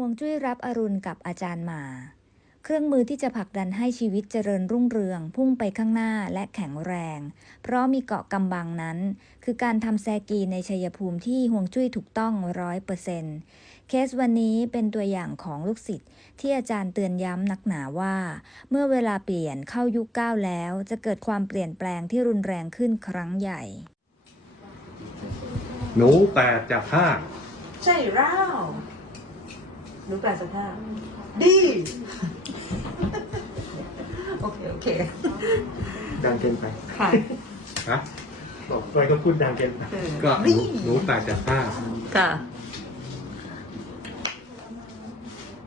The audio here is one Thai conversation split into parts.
ห่วงจุ้ยรับอรุณกับอาจารย์หมา เครื่องมือที่จะผลักดันให้ชีวิตเจริญรุ่งเรือง พุ่งไปข้างหน้าและแข็งแรง เพราะมีเกาะกำบังนั้น คือการทำแซกีในชัยภูมิที่ห่วงจุ้ยถูกต้องร้อยเปอร์เซนต์เคสวันนี้เป็นตัวอย่างของลูกศิษย์ที่อาจารย์เตือนย้ำนักหนาว่า เมื่อเวลาเปลี่ยนเข้ายุคเก้าแล้ว จะเกิดความเปลี่ยนแปลงที่รุนแรงขึ้นครั้งใหญ่ หนูแปดจากห้าใช่แล้ว หนูแปลสภาพ ดี โอเค โอเค ดังเกินไปค่ะฮะบอกไปก็พูดดังเกินไปเออก็หนูหนูแปดจากห้าค่ะ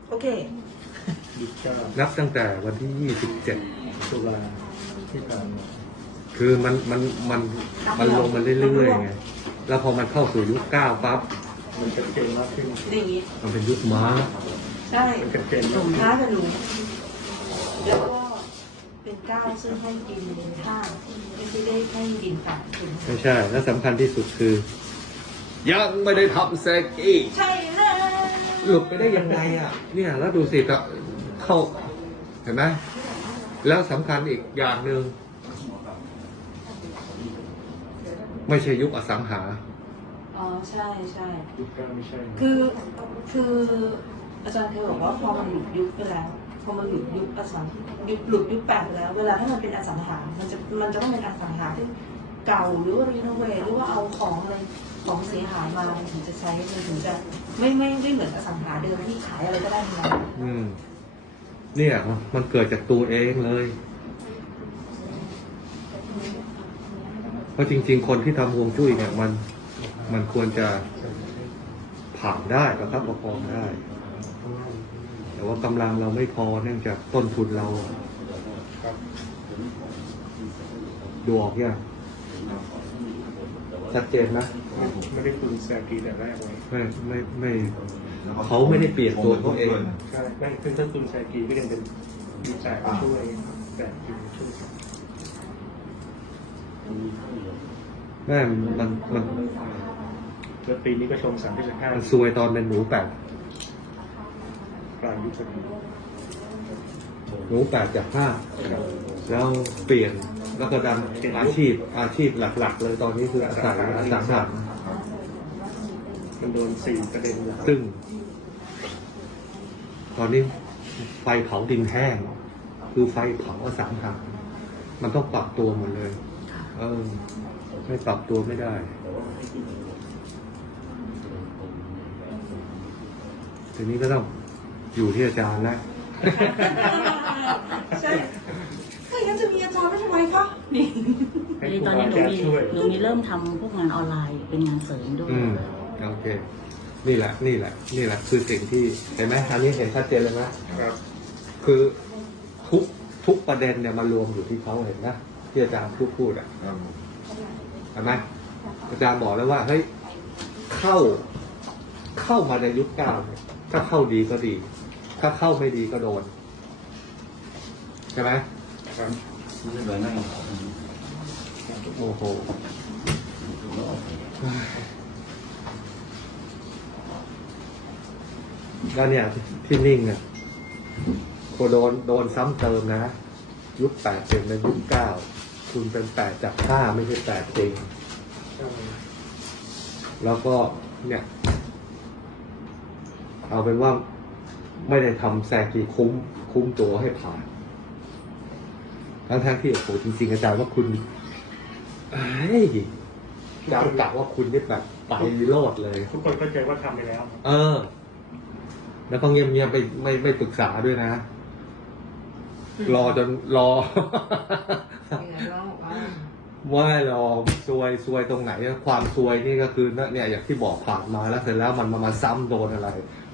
โอเคดิจ้านับตั้งแต่วันที่ยี่สิบเจ็ดตุลาที่ผ่านมาคือมันมันมันมันลงมาเรื่อยๆไง แล้วพอมันเข้าสู่ยุคเก้าปั๊บ มันชัดเจนมากขึ้นอย่างนี้ มันเป็นยุคม้า ใช่มันชัดเจนหมานูกขึ้นท้ากับหนูแล้วก็เป็นก้าวซึ่งให้ดินข้าวไม่ใช่ได้ให้ดินฝ่ายคุณไม่ใช่ และสำคัญที่สุดคือ ยังไม่ได้ทำแซกี้ใช่แล้วหลุดไปได้ยังไงอะ เนี่ยแล้วดูสิก็เข้า เห็นไหมแล้วสำคัญอีกอย่างหนึ่งไม่ใช่ยุคอสังหา อ๋อใช่ใช่ยุคเก้าไม่ใช่คือคืออาจารย์เคยบอกว่าพอมันหลุดยุคไปแล้วพอมันหลุดยุคอสังยุคหลุดยุคแปดไปแล้ว เวลาถ้ามันเป็นอสังหา มันจะมันจะต้องเป็นอสังหาที่เก่าหรือว่ารีโนเวทหรือว่าเอาของอะไรของเสียหายมามันถึงจะใช้มันถึงจะไม่ไม่ไม่เหมือนอสังหาเดิมที่ขายอะไรก็ได้ทั้งนั้นอืม เนี่ยมันเกิดจากตัวเองเลย เพราะจริง ๆ คนที่ทำฮวงจุ้ยเนี่ยมัน มันควรจะผ่านได้ประคับประคองได้ แต่ว่ากำลังเราไม่พอเนื่องจากต้นทุนเราครับดูออกยังชัดเจนไหมไม่ไม่ได้คุณแซกีแต่แรกไว้ไม่ไม่ไม่เขาไม่ได้เปลี่ยนตัวเขาเองใช่ไม่คือถ้าคุณแซกีก็ยังเป็นดีใจมาช่วยแต่คือช่วยแม่มันมัน แล้วปีนี้ก็ชมสามที่สิบห้ามันซวยตอนเป็นหนูแปดกลางยุคสกีหนูแปดจากห้าแล้วเปลี่ยนแล้วก็ดันอาชีพอาชีพหลัก ๆ เลยตอนนี้คืออสังหาอสังหามันโดนสี่ประเด็นหลักซึ่ง ตอนนี้ไฟเผาดินแห้ง คือไฟเผาอสังหามันต้องปรับตัวหมดเลย เออ ไม่ปรับตัวไม่ได้ ทีนี้ก็ต้องอยู่ที่อาจารย์แล้วใช่ถ้าอย่างนั้นจะมีอาจารย์ไม่ทำไมคะนี่ให้ครูตอนบานี้หนูอาจารมีช่วยหนูมีเริ่มทำพวกงานออนไลน์เป็นงานเสริมด้วย อืมโอเค นี่แหละ นี่แหละ นี่แหละ คือสิ่งที่เห็นไหมอันนี้เห็นชัดเจนเลยไหมครับคือทุกทุกประเด็นเนี่ยมารวมอยู่ที่เขาเห็นนะที่อาจารย์พูดพูดอะเห็นไหมอาจารย์บอกแล้วว่าเฮ้ยเข้าเข้ามาในยุคเก้าเนี่ย ถ้าเข้าดีก็ดี ถ้าเข้าไม่ดีก็โดน ใช่ไหมครับโอ้โหแล้วเนี่ยที่นิ่งเนี่ยพอโดนโดนซ้ำเติมนะ ยุคแปดเป็นเป็นยุคเก้าคุณเป็นแปดจากห้าไม่ใช่แปดจริงใช่แล้วก็เนี่ย เอาเป็นว่าไม่ได้ทำแซกีคุ้ม คุ้มตัวให้ผ่าน ทั้งทั้งๆที่โอ้โหจริงๆอาจารย์ว่าคุณเอ้ยอาจารย์กะว่าคุณนี่แบบไปโลดเลย ทุกคนเข้าใจว่าทำไปแล้ว เออ แล้วก็เงียบๆไปไม่ไม่ปรึกษาด้วยนะ รอจนรอว่าหรอกซวยซวยตรงไหน ความซวยนี่ก็คือเนี่ยอย่างที่บอกผ่านมาแล้วเสร็จแล้วมันมามาซ้ำโดนอะไร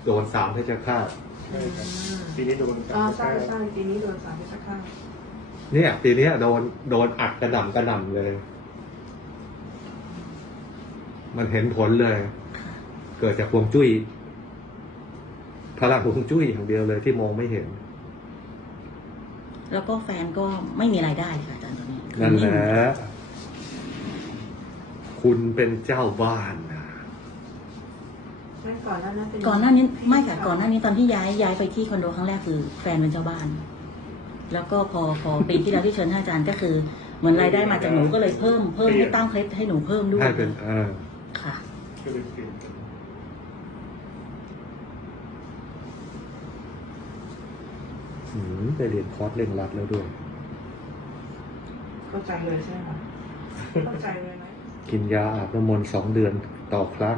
โดนสามเพชฌฆาตใช่ครับปีนี้โดนสาอ่ามสิบใช่ห้าใช่ปีนี้โดนสามพิษข้างเนี่ยปีเนี้ยโดนโดนอัดกระหน่ำกระหน่ำเลย มันเห็นผลเลย เกิดจากฮวงจุ้ยพลังฮวงจุ้ยอย่างเดียวเลยที่มองไม่เห็น แล้วก็แฟนก็ไม่มีรายได้ค่ะอาจารย์ตอนนี้นั่นแหละ คุณเป็นเจ้าบ้านนะ ไม่ก่อนหน้านั้นเป็นก่อนหน้านี้ไม่ค่ะก่อนหน้านี้ตอนที่ย้ายย้ายไปที่คอนโดครั้งแรกคือแฟนเป็นเจ้าบ้าน แล้วก็พอพอปีที่แล้วที่เชิญท่านอาจารย์ก็คือ เหมือนรายได้มาจากหนูก็เลยเพิ่มเพิ่มให้ตั้งเคล็ดให้หนูเพิ่มด้วยให้เป็นเออค่ะก็เลยเปลี่ยนกันหืมไปเรียนคอร์สเร่งรัดแล้วด้วย เข้าใจเลยใช่ไหมคะเข้าใจเลยไหมกินยาอาบน้ำมนต์สองเดือนต่อครั้ง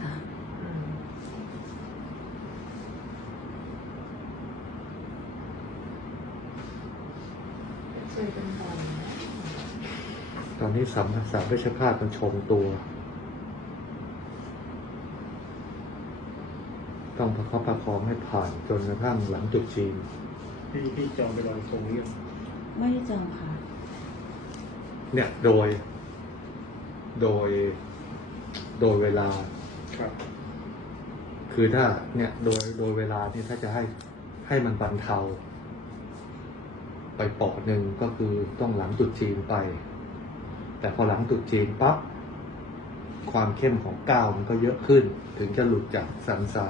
ค่ะ อืมเคยเป็นบ่อย ตอนนี้สามสามเวชภาพมันชงตัว ต้องประคับประคองให้ผ่านจนกระทั่งหลังจุดจีนพี่พี่จองไปลอยทรงหรือยังไม่ได้จองค่ะ เนี่ยโดย โดย โดยเวลา ครับ คือถ้า เนี่ยโดยโดยเวลาที่ถ้าจะให้ให้มันบรรเทา ไปปอกหนึ่งก็คือต้องหลังจุดจีนไป แต่พอหลังจุดจีนปั๊บความเข้มของก้าวมันก็เยอะขึ้น ถึงจะหลุดจากซันซา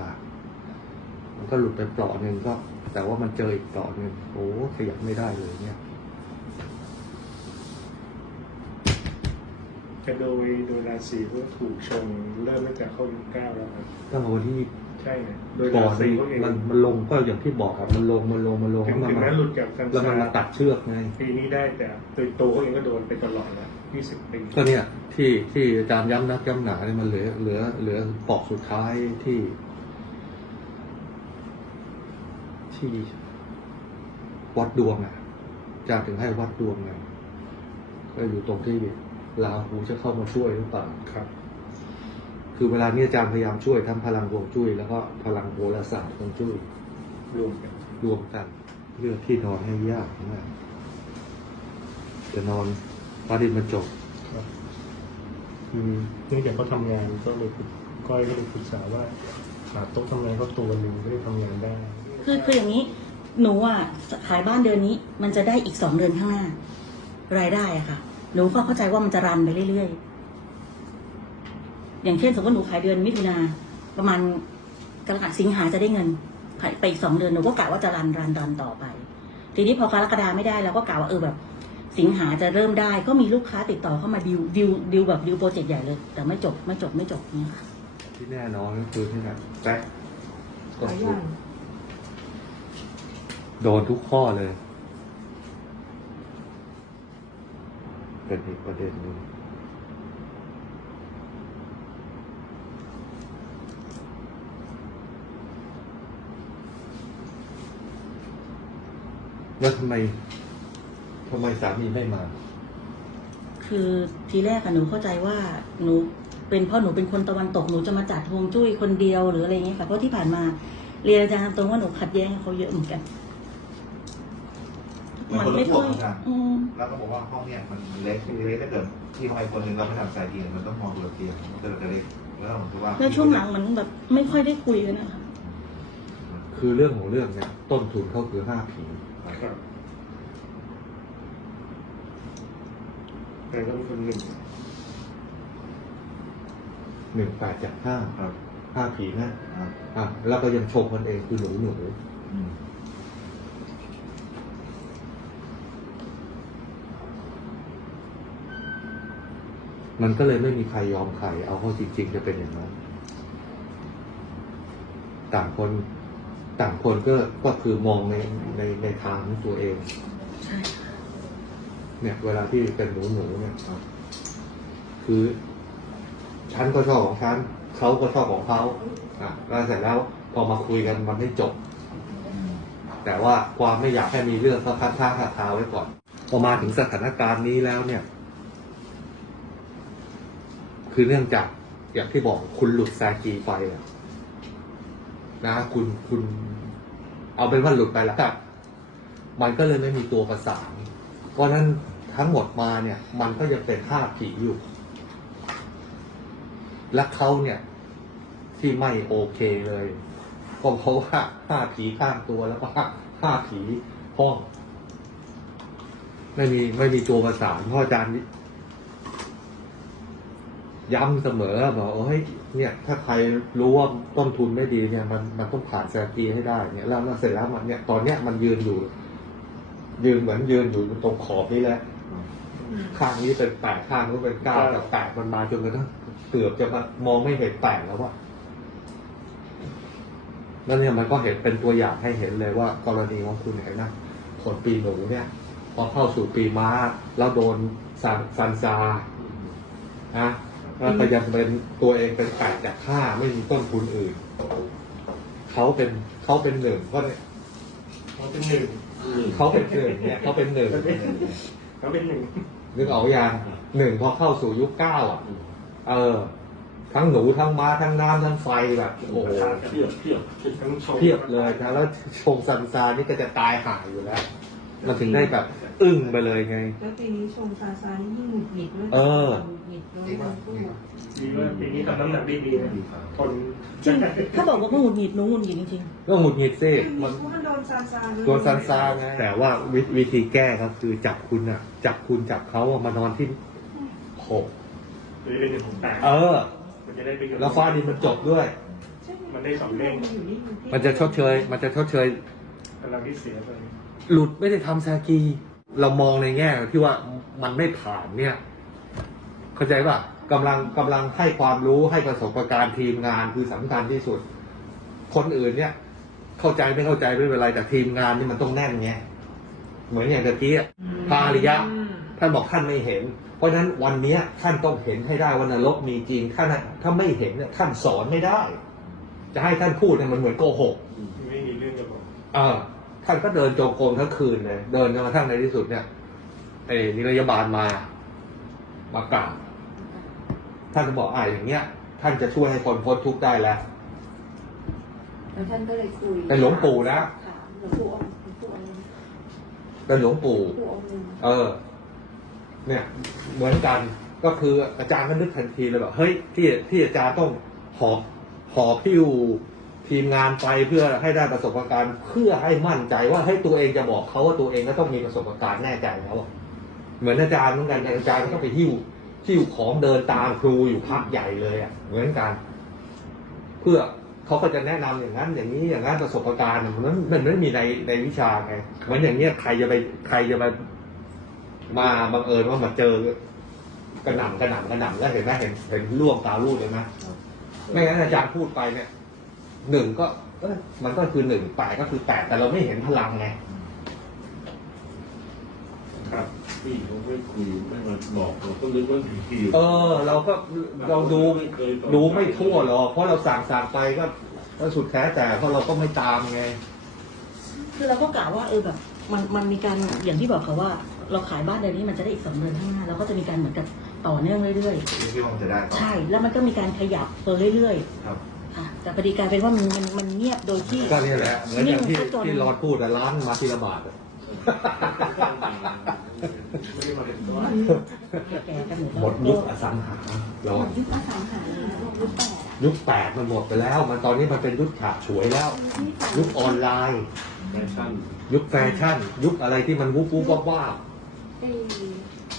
มันก็หลุดไปเปลาะหนึ่งก็ แต่ว่ามันเจออีกเปลาะหนึ่งโอ้ขยับไม่ได้เลยเนี่ยแต่โดยโดยราศีก็ถูกชงเริ่มตั้งแต่เข้ายุคเก้าแล้วครับตั้งแต่วันที่ใช่ไงโดยก่ราอนศีเขาเองมันมันลงก็อย่างที่บอกอะมันลงมันลงมันลงถึงแล้วถึงมันแม้มาหลุดจากกันแล้วมันมาตัดเชือกไงปีนี้ได้แต่โดยตัวเขาเองก็โดนไปตลอดแล้ว ยี่สิบปี ก็เนี่ยที่ที่อาจารย์ย้ำนักย้ำหนาเนี่ยมันเหลือเหลือเหลือปอกสุดท้ายที่ ที่วัดดวงอะอาจารย์ถึงให้วัดดวงไงก็อยู่ตรงที่ลาหูจะเข้ามาช่วยหรือเปล่าครับ คือเวลานี้อาจารย์พยายามช่วยทั้งพลังฮวงจุ้ยแล้วก็พลังโหราศาสตร์ฮวงจุ้ยรวมกันรวมกัน เลือกที่นอนให้ยากมากจะนอน ฟ้าดินมันจบครับคือเนื่องจากเขาทำงานก็เลยก้อยก็เลยปรึกษาว่าหาโต๊ะทำงานเขาตัวหนึ่งไม่ได้ทำงานได้ คือคืออย่างนี้ หนูอะขายบ้านเดือนนี้ มันจะได้อีกสองเดือนข้างหน้า รายได้อะค่ะ หนูก็เข้าใจว่ามันจะรันไปเรื่อยๆ อย่างเช่น สมมติหนูขายเดือนมิถุนาประมาณกรกฎาสิงหาจะได้เงินขายไปอีกสองเดือนหนูก็กะว่าจะรันรันรันต่อไป ทีนี้พอกรกฎาไม่ได้เราก็กะว่าเออแบบ สิงหาจะเริ่มได้ก็มีลูกค้าติดต่อเข้ามาดิวดิวดิวแบบดิวโปรเจกต์ใหญ่เลย แต่ไม่จบไม่จบไม่จบเนี่ยค่ะที่แน่นอนก็คือที่ไหนแป๊กหลายอย่างโดนทุกข้อเลย เป็นอีกประเด็นหนึ่งแล้วทำไม ทำไมสามีไม่มา คือทีแรกอะหนูเข้าใจว่าหนูเป็นเพราะหนูเป็นคนตะวันตกหนูจะมาจัดฮวงจุ้ยคนเดียวหรืออะไรเงี้ยค่ะเพราะที่ผ่านมาเรียนอาจารย์ตรงว่าหนูขัดแย้งกับเขาเยอะเหมือนกันมันคนละพวกอยเหมือนกันอืมแล้วก็บอกว่าห้องเนี่ยมันเล็กเล็กถ้าเกิดที่ทำไมคนหนึ่งเราไม่ทำสายเตียงมันต้องมองตัวเตียงมันก็จะเล็กแล้วผมคิดว่าแล้วช่วงหลังเหมันแบบไม่ค่อยได้คุยกันนะคะคือเรื่องของเรื่องเนี่ยต้นทุนเขาคือห้าผี ครับ แต่ก็เป็นคนหนึ่งหนึ่งแปดจากห้าครับห้าผีนะครับอะแล้วก็ยังชมกันเองคือหนูหนูอืมมันก็เลยไม่มีใครยอมใคร เอาเข้าจริง ๆ จะเป็นอย่างนั้น ต่างคนต่างคนก็ก็คือมองในในในทางของตัวเอง ใช่ เนี่ย เวลาที่เป็นหนูหนูเนี่ยคือฉันก็ชอบของฉันเขาก็ชอบของเขาอะแล้วเสร็จแล้วพอมาคุยกันมันไม่จบอืมแต่ว่าความไม่อยากให้มีเรื่องเขาค้างค้างคาคาไว้ก่อนพอมาถึงสถานการณ์นี้แล้วเนี่ย คือเนื่องจากอย่างที่บอกคุณหลุดแซกีไปอะนะคุณคุณ เอาเป็นว่าหลุดไปแล้วกันมันก็เลยไม่มีตัวประสาน เพราะนั้นทั้งหมดมาเนี่ย มันก็ยังเป็นห้าผีอยู่ และเขาเนี่ย ที่ไม่โอเคเลยก็เพราะว่าห้าผีข้างตัวแล้วก็ห้าผีห้อง ไม่มีไม่มีตัวประสานพราะอาจารย์ย้ำเสมอบอกเฮ้ยเนี่ย ถ้าใครรู้ว่าต้นทุนไม่ดีเนี่ย มันมันต้องผ่านแซกีให้ได้เนี่ยแล้วแล้วเสร็จแล้วมันเนี่ยตอนเนี้ยมันยืนอยู่ ยืนเหมือนยืนอยู่ตรงขอบนี่แหละ ข้างนี้เป็นแปดข้างนู้นเป็นเก้าแต่แปดมันมาจนกระทั่งเกือบจะมามองไม่เห็นแปดแล้วว่าแล้วเนี่ยมันก็เห็นเป็นตัวอย่างให้เห็นเลยว่า กรณีของคุณเห็นนะคนปีหนูเนี่ย พอเข้าสู่ปีม้า แล้วโดนซันซันซานะแล้วก็ยังเป็นตัวเองเป็นแปดจากห้าไม่มีต้นทุนอื่นเขาเป็นเขาเป็นหนึ่งก็เนี่ยเขาเป็นหนึ่ง เขาเป็นหนึ่งเนี่ยเขาเป็นหนึ่งเขาเป็นหนึ่งนึกออกยังหนึ่งพอเข้าสู่ยุคเก้าอะ เออ ทั้งหนูทั้งม้าทั้งน้ำทั้งไฟแบบโอ้โหเทียบเทียบทั้งชมเทียบเลยนะแล้วชงซันซานี่ก็จะตายห่าอยู่แล้ว มันถึงได้แบบอึ้งไปเลยไง แล้วปีนี้ชมซาซานี่ยิ่งหงุดหงิดด้วยเออ หงุดหงิดด้วยจริงป่ะพูดแบบดีว่าปีนี้ทำน้ำหนักได้ดีนะทนจริงถ้าบอกว่าก็หงุดหงิดหนูหงุดหงิดจริงก็หงุดหงิดซิมัมันนโดนซาซาด้วยตัวซันซาไงแต่ว่าวิวิธีแก้ครับคือจับคุณอะ จับคุณจับเขาอะมานอนที่หกหรือเป็นหนึ่งของแปดเออ มันจะได้ไปแล้วฟ้าดินมันจบด้วยใช่ไหมันได้สองเด้งอยู่นี่มันจะชดเชย มันจะชดเชย กำลังที่เสียไป หลุดไม่ได้ทำซากี เรามองในแง่ที่ว่ามันไม่ผ่านเนี่ย เข้าใจป่ะกำลังกำลังให้ความรู้ให้ประสบการณ์ทีมงานคือสำคัญที่สุด คนอื่นเนี่ย เข้าใจไม่เข้าใจไม่เป็นไรแต่ทีมงานนี่มันต้องแน่นไงเหมือนอย่างตะกี้อะพระอริยะท่านบอกท่านไม่เห็น เพราะฉะนั้นวันเนี้ยท่านต้องเห็นให้ได้ว่านรกมีจริงท่านน่ะถ้าไม่เห็นเนี่ยท่านสอนไม่ได้ จะให้ท่านพูดเนี่ยมันเหมือนโกหกไม่มีเรื่องกับผมเออ ท่านก็เดินจงกรมทั้งคืนเลยเดินจนกระทั่งในที่สุดเนี่ยเอนิรยาบาลมา มากราบท่านก็บอกอ่าอย่างเงี้ย ท่านจะช่วยให้คนพ้นทุกข์ได้แล้วแล้วท่านก็เลยคุยเป็นหลวงปู่นะถามหลวงปู่องค์หลวงปู่องค์หนึ่งเป็นหลวงปู่ หลวงปู่องค์หนึ่งเออ เนี่ย เหมือนกันก็คืออาจารย์ก็นึกทันทีเลยแบบเฮ้ยที่ที่อาจารย์ต้องหอบหอบพิว ทีมงานไปเพื่อให้ได้ประสบการณ์ เพื่อให้มั่นใจว่าให้ตัวเองจะบอกเขาว่าตัวเองก็ต้องมีประสบการณ์แน่ใจแล้วเหมือนอาจารย์เหมือนกันอาจารย์ก็ต้องไปหิ้วหิ้วของเดินตามครูอยู่พักใหญ่เลยอะเหมือนกัน เพื่อเขาก็จะแนะนำอย่างนั้น อย่างนี้อย่างนั้นประสบการณ์มันมันไม่มีในในวิชาไงเหมือนอย่างเนี้ยใครจะไปใครจะไปมาบังเอิญว่ามาเจอกระหน่ำกระหน่ำกระหน่ำแล้วเห็นไหมเห็นเห็นร่วงตาลูดเลยไหมไม่งั้นอาจารย์พูดไปเนี่ย หนึ่งก็เอ้ยมันก็คือหนึ่งแปดก็คือแปดแต่เราไม่เห็นพลังไงครับพี่เขาไม่คุยไม่มาบอกเราก็นึกว่าผีเออ เราก็เราดูดูไม่ทั่วหรอกเพราะเราสั่งสั่งไปก็ก็สุดแท้แต่เพราะเราก็ไม่ตามไงๆคือเราก็กะว่าเออแบบ มันมันมีการอย่างที่บอกค่ะว่า เราขายบ้านเดือนนี้มันจะได้อีกสองเดือนข้างหน้าเราก็จะมีการเหมือนกับต่อเนื่องเรื่อยนี่คิดว่ามันจะได้ต่อๆใช่ แล้วมันก็มีการขยับตัวเรื่อย ครับๆค่ะ แต่พอดีกลายเป็นว่ามันมันมันเงียบโดยที่ ก็เนี่ยแหละเหมือนอย่างที่นิ่งซะจน ที่รอดพูดอะร้านมาทีละบาทอะไม่ได้มาเป็นตัวแก่กันหมดหมดยุคอสังหาเราหมดยุคอสังหาริมทรัพย์ยุคแปดอะยุคแปดมันหมดไปแล้ว มันตอนนี้มันเป็นยุคฉาบฉวยแล้วที่สามยุคออนไลน์ แฟชั่นยุคแฟชั่น ยุคอะไรที่มันวุบวุบวับว่าบไอ้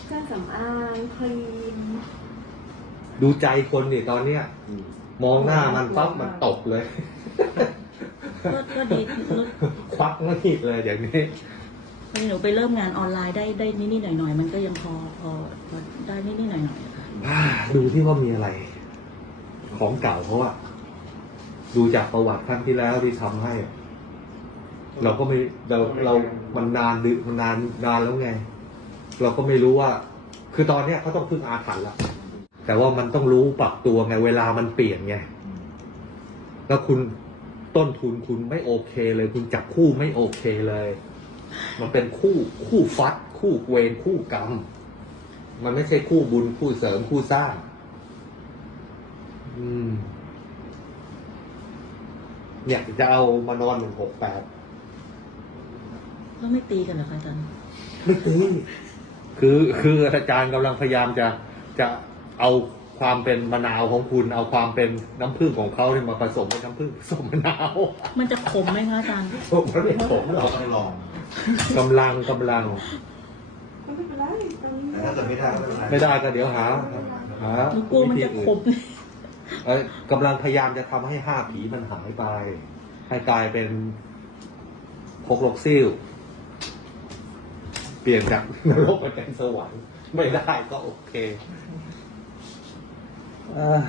เครื่องสำอางครีมดูใจคนนี่ตอนเนี้ยม องหน้ามันปั๊บมันตกเลย ก็ก็ดีนุชควักไม่ผิดเลยอย่างนี้พอดีหนูไปเริ่มงานออนไลน์ได้ได้นิดๆหน่อยๆมันก็ยังพอพอพอได้นิดๆหน่อยๆอะค่ะดูที่ว่ามีอะไร ของเก่าเขาอะดูจากประวัติครั้งที่แล้วที่ทำให้อะเราก็ไม่เราเรา มันนานดึมันนานนานแล้วไง เราก็ไม่รู้ว่า คือตอนเนี้ยเขาต้องพึ่งอาถรรพ์ละ แต่ว่ามันต้องรู้ปรับตัวไงเวลามันเปลี่ยนไงแล้วคุณต้นทุนคุณไม่โอเคเลย คุณจับคู่ไม่โอเคเลย มันเป็นคู่คู่ฟัด คู่เวรคู่กรรม มันไม่ใช่คู่บุญคู่เสริมคู่สร้าง อืมเนี่ยจะเอามานอนหนึ่งหกแปดแล้วไม่ตีกันเหรอคะอาจารย์ไม่ตีคือคืออาจารย์กำลังพยายามจะจะ เอาความเป็นมะนาวของคุณ เอาความเป็นน้ำผึ้งของเขาเนี่ยมาผสมเป็นน้ำผึ้งผสมมะนาวมันจะขมไหมคะอาจารย์ ผมไม่ผมหรเราอกต้องลองกำลังกำลัง ก็ไม่เป็นไรตรงนี้แต่ถ้าเกิดไม่ได้ก็ไม่เป็นไรไม่ได้ก็เดี๋ยวหาเอ่าหนูกลัวมันจะขมเอ้ยกำลังพยายามจะทำให้ห้าผีมันหายไป ให้กลายเป็นพกลกซิ่วเปลี่ยนจากนรกไปเป็นสวรรค์ไม่ได้ก็โอเค เอ้ย